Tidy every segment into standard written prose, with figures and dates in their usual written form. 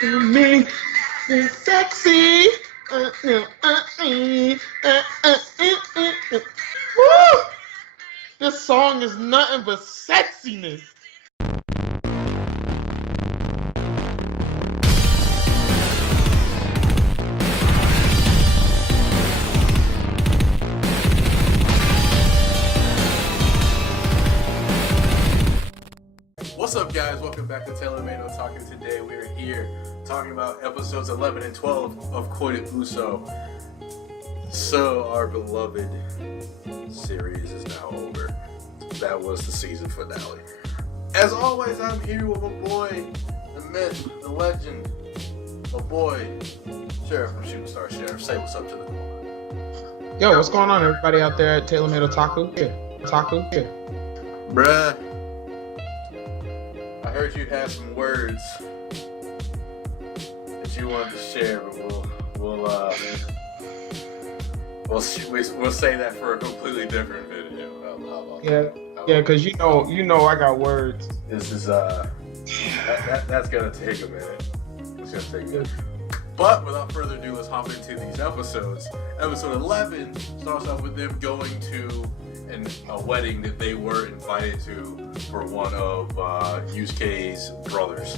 Me is sexy. Woo! This song is nothing but sexiness. What's up, guys? Welcome back to TaylorMadeOtaku. Today we are here talking about episodes 11 and 12 of Unported. So our beloved series is now over. That was the season finale. As always, I'm here with my boy, the myth, the legend, my boy, Sheriff from ShootingStar Sheriff. Say what's up to the world. Yo, what's going on, everybody out there at TaylorMadeOtaku? Bruh, I heard you had some words that you wanted to share, but we'll say that for a completely different video. Yeah, because you know I got words. This is that's gonna take a minute. It's gonna take a minute. But without further ado, let's hop into these episodes. Episode 11 starts off with them going to a wedding that they were invited to for one of Yusuke's brothers.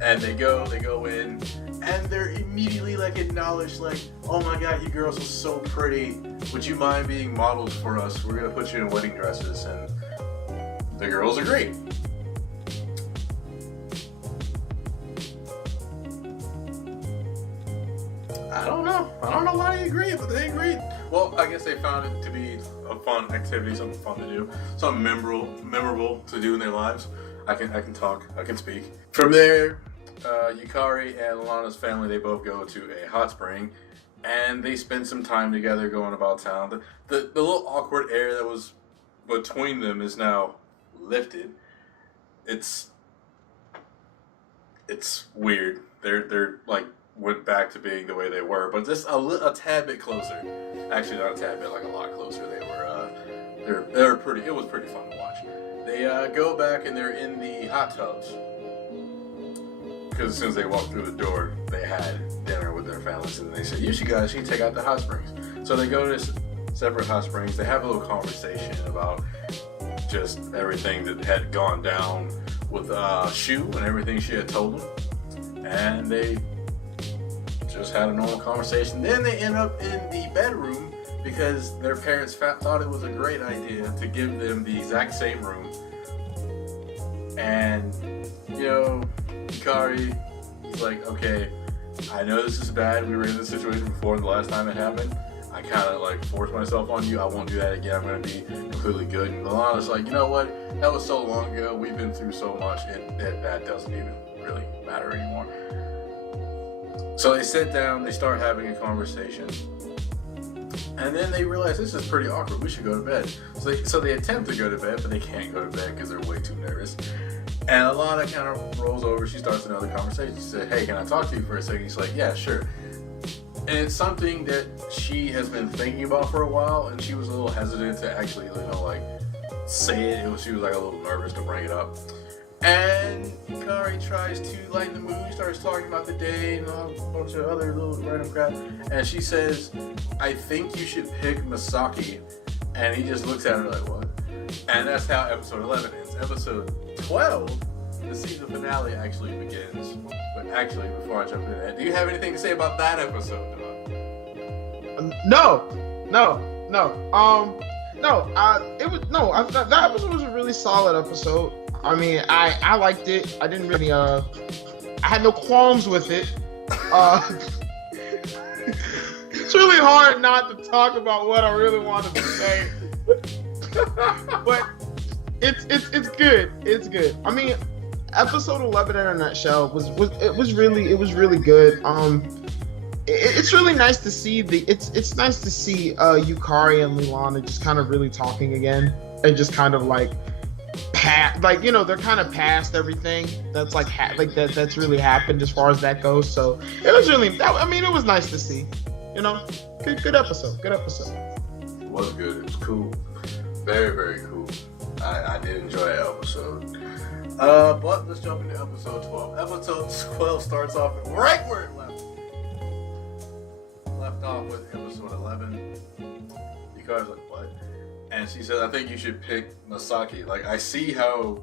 And they go in, and they're immediately like acknowledged, like, oh my god, you girls are so pretty. Would you mind being models for us? We're gonna put you in wedding dresses. And the girls agree. I don't know why they agreed, but they agreed. Well, I guess they found it to be a fun activity, something fun to do, something memorable to do in their lives. I can talk, I can speak. From there, Yukari and Lana's family, they both go to a hot spring, and they spend some time together going about town. The little awkward air that was between them is now lifted. It's weird. They're like went back to being the way they were, but just a tad bit closer. Actually, not a tad bit, like a lot closer. They were pretty. It was pretty fun to watch. They go back and they're in the hot tubs because as soon as they walked through the door, they had dinner with their families, and they said, "You guys should take out the hot springs." So they go to separate hot springs. They have a little conversation about just everything that had gone down with Shu and everything she had told them, and they just had a normal conversation. Then they end up in the bedroom because their parents thought it was a great idea to give them the exact same room. And, Yukari, he's like, okay, I know this is bad. We were in this situation before the last time it happened. I kind of like forced myself on you. I won't do that again. I'm going to be completely good. And Lana's like, you know what? That was so long ago. We've been through so much. That doesn't even really matter anymore. So they sit down, they start having a conversation, and then they realize this is pretty awkward, we should go to bed. So they attempt to go to bed, but they can't go to bed because they're way too nervous. And Alana kind of rolls over, she starts another conversation. She said, hey, can I talk to you for a second? He's like, yeah, sure. And it's something that she has been thinking about for a while, and she was a little hesitant to actually, say it. She was like a little nervous to bring it up. And Yukari tries to lighten the mood, starts talking about the day and a bunch of other little random crap. And she says, I think you should pick Masaki. And he just looks at her like, what? And that's how episode 11 ends. Episode 12, the season finale actually begins. But actually, before I jump into that, do you have anything to say about that episode, Don? No. That episode was a really solid episode. I mean, I liked it. I didn't really, I had no qualms with it. It's really hard not to talk about what I really wanted to say. But it's good. It's good. I mean, episode 11 in a nutshell was really good. It's really nice to see it's nice to see Yukari and Lilana just kind of really talking again, and just kind of like they're kind of past everything that's that's really happened as far as that goes. So it was it was nice to see. Good episode. It was good. It was cool. Very, very cool. I did enjoy that episode. But let's jump into episode 12. Episode 12 starts off right where it left off with episode 11. Yukari's like, what? And she says, I think you should pick Masaki. Like, I see how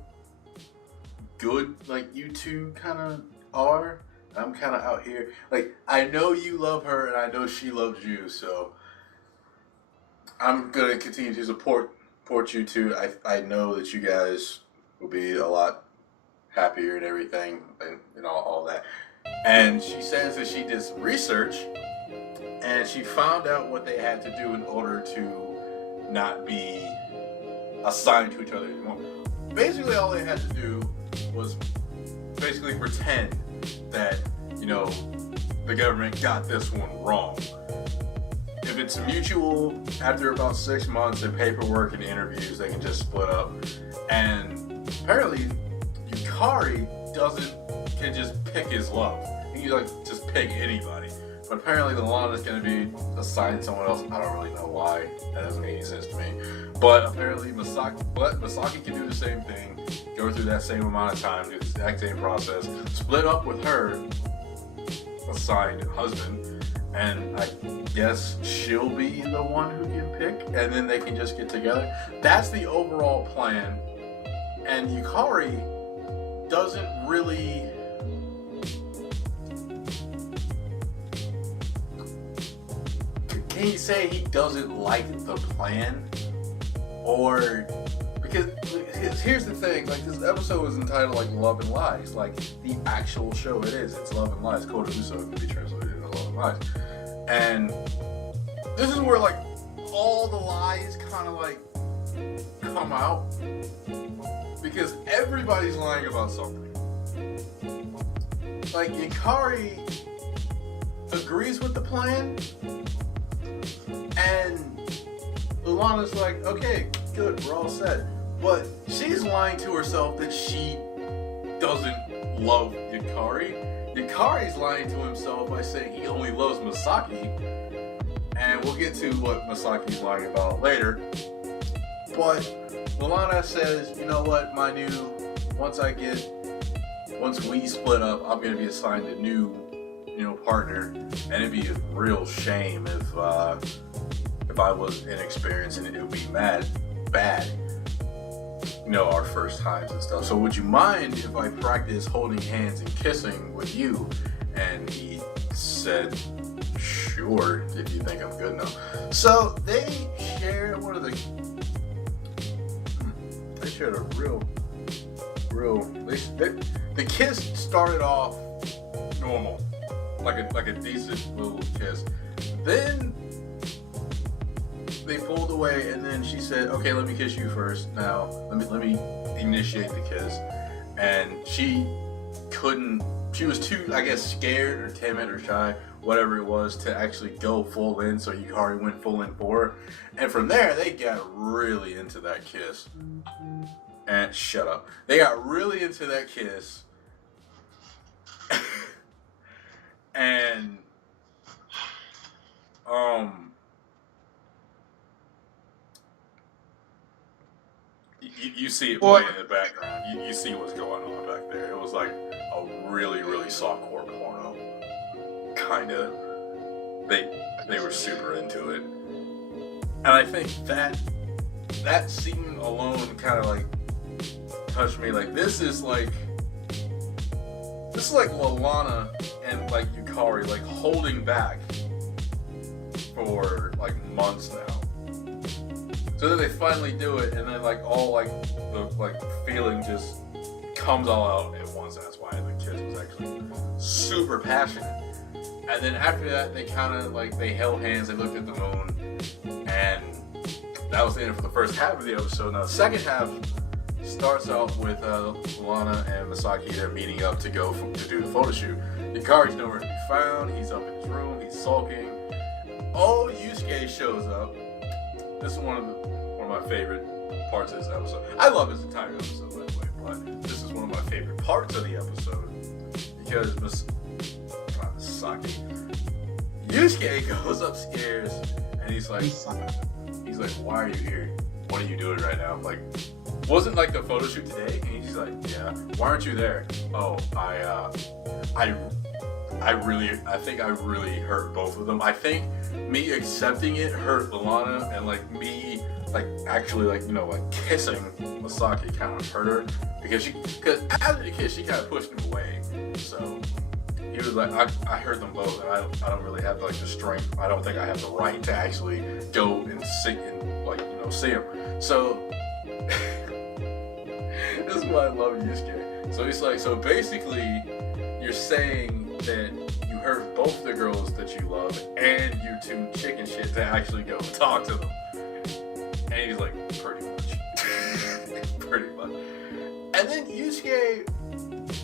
good, like, you two kind of are. I'm kind of out here. Like, I know you love her, and I know she loves you, so I'm going to continue to support you two. I know that you guys will be a lot happier and everything, and all that. And she says that she did some research, and she found out what they had to do in order to not be assigned to each other anymore. Basically, all they had to do was basically pretend that, the government got this one wrong. If it's mutual, after about 6 months of paperwork and interviews, they can just split up. And apparently, Yukari can just pick his love. He can just pick anybody. But apparently, Lana's going to be assigned to someone else. I don't really know why. That doesn't make any sense to me. But apparently, Masaki can do the same thing, go through that same amount of time, do the exact same process, split up with her assigned husband, and I guess she'll be the one who can pick, and then they can just get together. That's the overall plan. And Yukari doesn't really... Can you say he doesn't like the plan? Or... Because here's the thing, this episode is entitled Love and Lies, the actual show it is. It's Love and Lies. Code of Uso can be translated into Love and Lies. And this is where all the lies kind of come out, because everybody's lying about something. Yukari agrees with the plan, and Lana's like, okay, good, we're all set. But she's lying to herself that she doesn't love Yukari. Yukari's lying to himself by saying he only loves Masaki. And we'll get to what Masaki's lying about later. But Lana says, you know what, once we split up, I'm going to be assigned a new, partner. And it'd be a real shame if I was inexperienced, and it would be bad. Our first times and stuff. So would you mind if I practice holding hands and kissing with you? And he said, sure, if you think I'm good enough. So they shared they shared a real, the kiss started off normal, like a decent little kiss. Then they pulled away, and then she said, okay, let me kiss you first. Now, let me initiate the kiss. And she was too, I guess, scared or timid or shy, whatever it was, to actually go full in, so Yukari went full in for her. And from there, they got really into that kiss. And shut up. They got really into that kiss. And, you see it playing in the background. You see what's going on back there. It was like a really, really softcore porno. Kinda. They were super into it. And I think that scene alone kind of touched me. This is like Lana and Yukari holding back for months now. So then they finally do it, and then all the feeling just comes all out at once. That's why the kiss was actually super passionate. And then after that, they kind of they held hands, they looked at the moon, and that was the end for the first half of the episode. Now the second half starts off with Lana and Masaki. They're meeting up to go to do the photo shoot. Yukari's nowhere to be found. He's up in his room. He's sulking. Oh, Yusuke shows up. This is one of my favorite parts of this episode. I love this entire episode, by the way, but this is one of my favorite parts of the episode because Masaki, Yusuke goes upstairs and he's like, why are you here? What are you doing right now? wasn't like the photo shoot today? And he's like, yeah. Why aren't you there? Oh, I think I really hurt both of them. I think me accepting it hurt Lalana, and like me, like actually like, you know, like kissing Masaki kind of hurt her because after the kiss she kind of pushed him away. So he was like, I hurt them both, and I don't really have like the strength. I don't think I have the right to actually go and see and like, you know, see him. So this is why I love Yusuke. So he's like, so basically you're saying that you hurt both the girls that you love and you're too chicken shit to actually go talk to them. And he's like, pretty much. Pretty much. And then Yusuke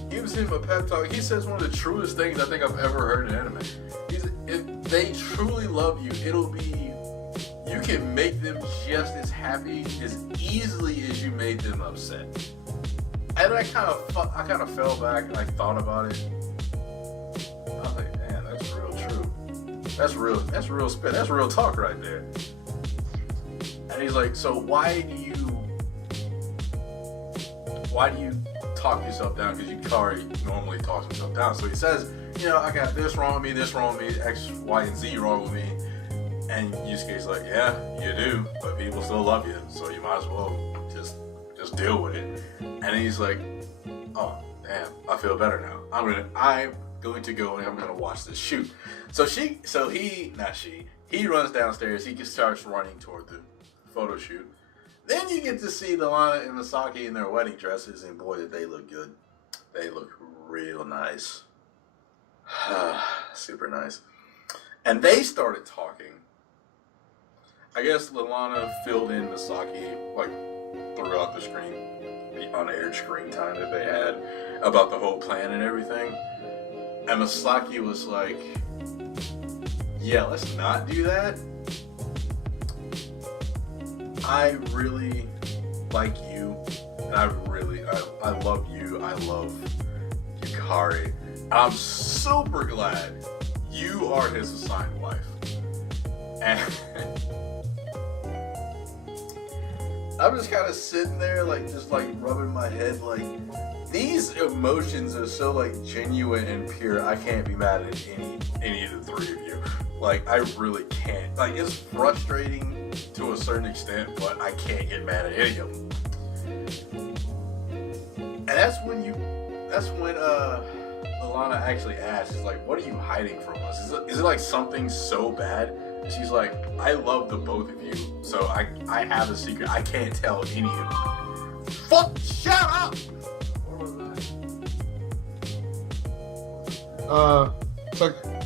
gives him a pep talk. He says one of the truest things I think I've ever heard in anime. If they truly love you, it'll be, you can make them just as happy as easily as you made them upset. And I kind of fell back and I thought about it. I was like, man, that's real true. That's real spit. That's real talk right there. And he's like, so why do you talk yourself down? Because Yukari normally talks himself down. So he says, you know, I got this wrong with me, X, Y, and Z wrong with me. And Yusuke's like, yeah, you do, but people still love you, so you might as well just deal with it. And he's like, oh, damn, I feel better now. I'm going to go and I'm going to watch this shoot. So he runs downstairs. He just starts running toward the photo shoot. Then you get to see Lalana and Masaki in their wedding dresses, and boy, did they look good. They look real nice. Super nice. And they started talking. I guess Lalana filled in Masaki, like, throughout the unaired screen time that they had about the whole plan and everything. And Masaki was like, yeah, let's not do that. I really like you, and I love you. I love Yukari. I'm super glad you are his assigned wife. And I'm just kind of sitting there, like, just like rubbing my head, like, these emotions are so like genuine and pure. I can't be mad at any of the three of you. Like, I really can't. Like, it's frustrating to a certain extent, but I can't get mad at any of them. And that's when Alana actually asks, is like, what are you hiding from us? Is it like something so bad? And she's like, I love the both of you, so I have a secret I can't tell any of you. Fuck, shut up! What was that?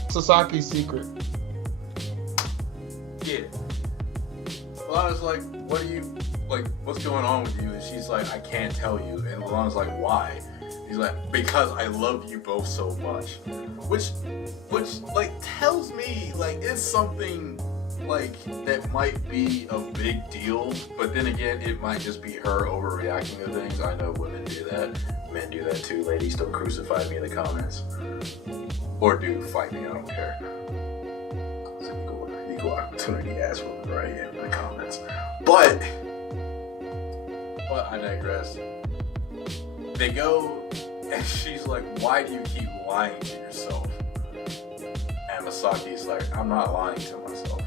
Sasaki's secret. Yeah. Lalana's like, what are you, like, what's going on with you? And she's like, I can't tell you. And Lalana's like, why? He's like, because I love you both so much. Which like tells me like it's something like that might be a big deal, but then again, it might just be her overreacting to things. I know women do that. Men do that too. Ladies, don't crucify me in the comments. Or do fight me, I don't care. It's an equal opportunity ass woman right in the comments. But I digress. They go, and she's like, why do you keep lying to yourself? And Masaki's like, I'm not lying to myself.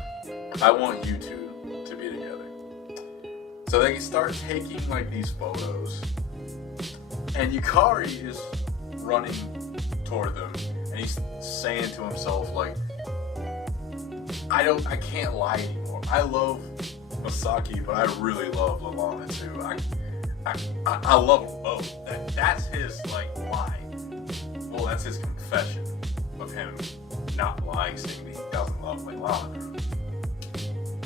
I want you two to be together. So they start taking like these photos, and Yukari is running toward them, and he's saying to himself like, I can't lie anymore. I love Masaki, but I really love Lalana too. I love them both. That's his like lie. Well, that's his confession of him not lying, saying that he doesn't love Lalana.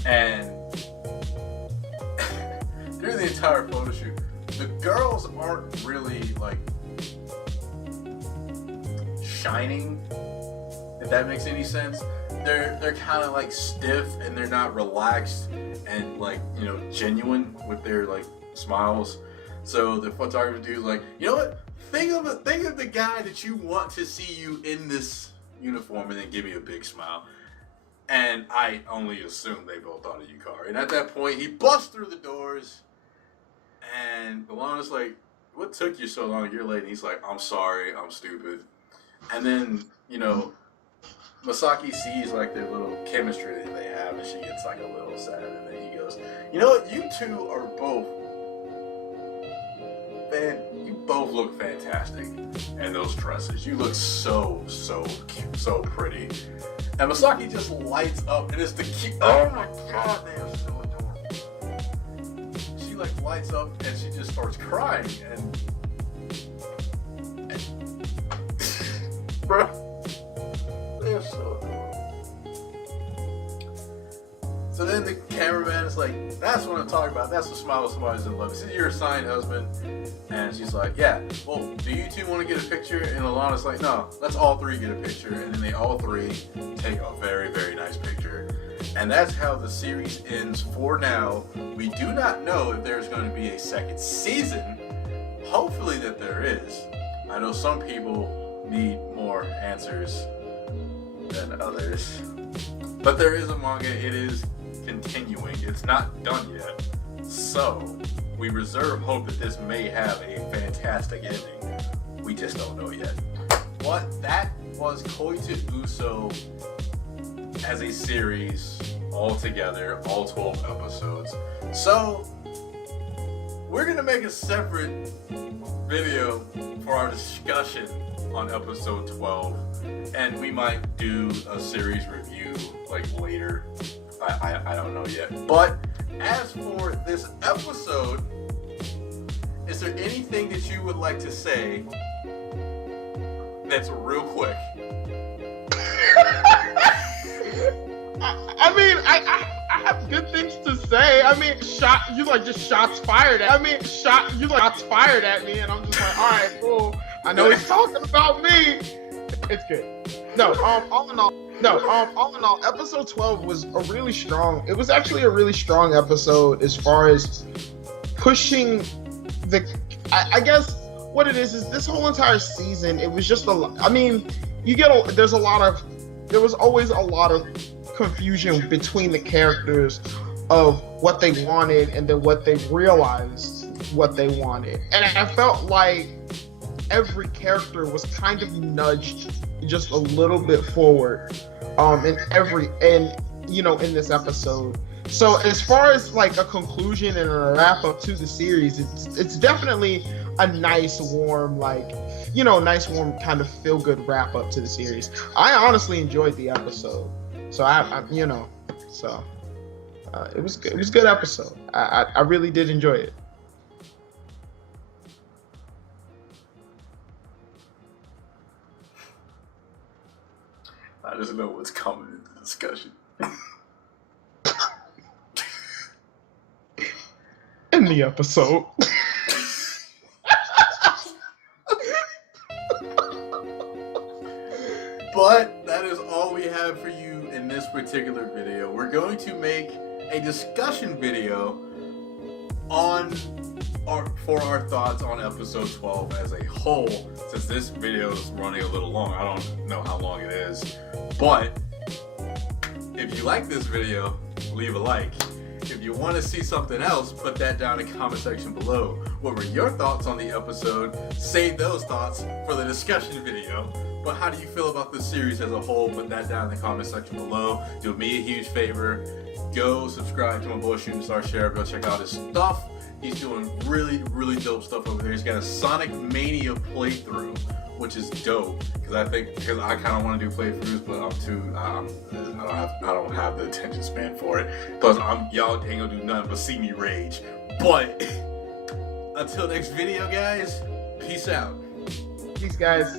And through the entire photo shoot, the girls aren't really like shining, if that makes any sense. They're kind of like stiff, and they're not relaxed and like, you know, genuine with their like smiles. So the photographer dude's like, you know what? Think of the guy that you want to see you in this uniform, and then give me a big smile. And I only assumed they both thought of Yukari. And at that point, he busts through the doors, And Alana's like, what took you so long? You're late. And he's like, I'm sorry, I'm stupid. And then, you know, Masaki sees like their little chemistry that they have, and she gets like a little sad. And then he goes, you know what? You two are both, man, you both look fantastic in those dresses. You look so pretty. And Masaki just lights up, and it's the cute. Oh my god, they are so adorable. She like lights up, and she just starts crying, and bro, they're so adorable. So then the cameraman is like, that's what I'm talking about. That's the smile of somebody's in love. This is your assigned husband. And she's like, yeah, well, do you two want to get a picture? And Alana's like, no, let's all three get a picture. And then they all three take a very, very nice picture. And that's how the series ends for now. We do not know if there's going to be a second season. Hopefully that there is. I know some people need more answers than others. But there is a manga. It is continuing. It's not done yet. So we reserve hope that this may have a fantastic ending. We just don't know yet. But that was Koite Uso as a series all together, all 12 episodes. So we're gonna make a separate video for our discussion on episode 12, and we might do a series review like later. I don't know yet. But as for this episode, is there anything that you would like to say that's real quick? I mean, I have good things to say. I mean, shots fired at me, shots fired at me, and I'm just like, all right, cool. I know he's talking about me. It's good. No, all in all, episode 12 was it was actually a really strong episode as far as pushing I guess what it is this whole entire season, it was just I mean, there was always a lot of confusion between the characters of what they wanted and then what they realized what they wanted. And I felt like every character was kind of nudged just a little bit forward in this episode. So as far as like a conclusion and a wrap up to the series, it's definitely a nice warm kind of feel good wrap up to the series. I honestly enjoyed the episode. So it was good. It was a good episode. I really did enjoy it. I just know what's coming in the discussion. In the episode. But that is all we have for you in this particular video. We're going to make a discussion video for our thoughts on episode 12 as a whole, since this video is running a little long. I don't know how long it is, but if you like this video, leave a like. If you want to see something else, put that down in the comment section below. What were your thoughts on the episode? Save those thoughts for the discussion video. But how do you feel about the series as a whole? Put that down in the comment section below. Do me a huge favor. Go subscribe to my boy ShootingStar Sheriff. Go check out his stuff. He's doing really, really dope stuff over there. He's got a Sonic Mania playthrough, which is dope. Because I kind of want to do playthroughs, but I don't have the attention span for it. Plus, y'all ain't gonna do nothing but see me rage. But until next video, guys. Peace out. Peace, guys.